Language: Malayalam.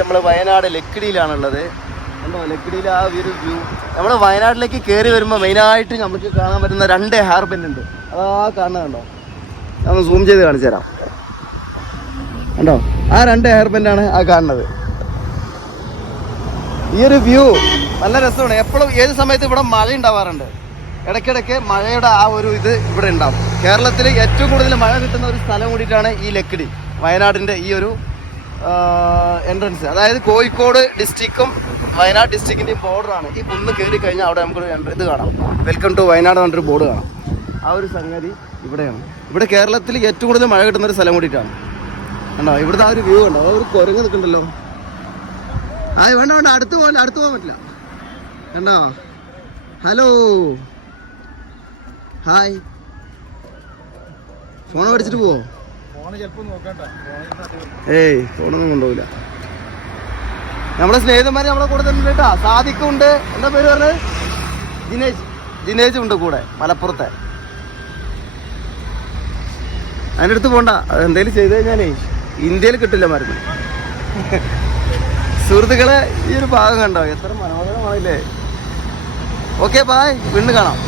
നമ്മൾ വയനാട് ലക്കിടിയിലാണുള്ളത്. കണ്ടോ ലക്കിടിയിൽ ആ ഒരു വ്യൂ. നമ്മൾ വയനാട്ടിലേക്ക് കയറി വരുമ്പോൾ മെയിനായിട്ട് നമുക്ക് കാണാൻ പറ്റുന്ന 2 ഹെയർ ബാൻഡ് ഉണ്ട്. അതാ കാണുന്നത് കണ്ടോ, നമ്മൾ സൂം ചെയ്ത് കാണിച്ചു തരാം. കണ്ടോ ആ 2 ഹെയർ ബാൻഡാണ് ആ കാണുന്നത്. ഈ ഒരു വ്യൂ നല്ല രസമാണ്. എപ്പോഴും ഏത് സമയത്ത് ഇവിടെ മഴ ഉണ്ടാവാറുണ്ട്. ഇടയ്ക്കിടയ്ക്ക് മഴയുടെ ആ ഒരു ഇത് ഇവിടെ ഉണ്ടാവും. കേരളത്തിൽ ഏറ്റവും കൂടുതൽ മഴ കിട്ടുന്ന ഒരു സ്ഥലം കൂടിയിട്ടാണ് ഈ ലക്കിടി, വയനാടിൻ്റെ ഈ ഒരു എൻട്രൻസ്. അതായത് കോഴിക്കോട് ഡിസ്ട്രിക്റ്റും വയനാട് ഡിസ്ട്രിക്റ്റിൻ്റെയും ബോർഡറാണ്. ഈ കുന്ന് കയറി കഴിഞ്ഞാൽ അവിടെ നമുക്കൊരു ഇത് കാണാം, വെൽക്കം ടു വയനാട് എന്നൊരു ബോർഡ് കാണാം. ആ ഒരു സംഗതി ഇവിടെയാണ്. ഇവിടെ കേരളത്തിൽ ഏറ്റവും കൂടുതൽ മഴ കിട്ടുന്ന ഒരു സ്ഥലം കൂടിയിട്ടാണ്. കണ്ടോ ഇവിടുത്തെ ആ ഒരു വ്യൂ കണ്ടോ, ആ ഒരു കുരങ്ങ് നിൽക്കുന്നുണ്ടല്ലോ. ആ വേണ്ട അടുത്ത് പോകാൻ പറ്റില്ല. കണ്ടോ ഹലോ ഹായ്. ഫോൺ മേടിച്ചിട്ട് പോവോ? ഏയ് ഫോണൊന്നും കൊണ്ടുപോകില്ല. നമ്മളെ സ്നേഹിതന്മാർ നമ്മളെ കൂടെ തന്നെ കേട്ടാ. സാദിക്കുണ്ട്, എന്താ പേര് പറഞ്ഞത്, ജിനേജ് ഉണ്ട് കൂടെ, മലപ്പുറത്തെ. അതിൻ്റെ അടുത്ത് പോണ്ട, അതെന്തേലും ചെയ്ത് കഴിഞ്ഞാലേ ഇന്ത്യയിൽ കിട്ടില്ല മരുന്ന്. സുഹൃത്തുക്കളെ ഈ ഒരു ഭാഗം കണ്ടോ, എത്ര മനോഹരമാണല്ലേ. ഓക്കെ ബായ്, വീണ്ടും കാണാം.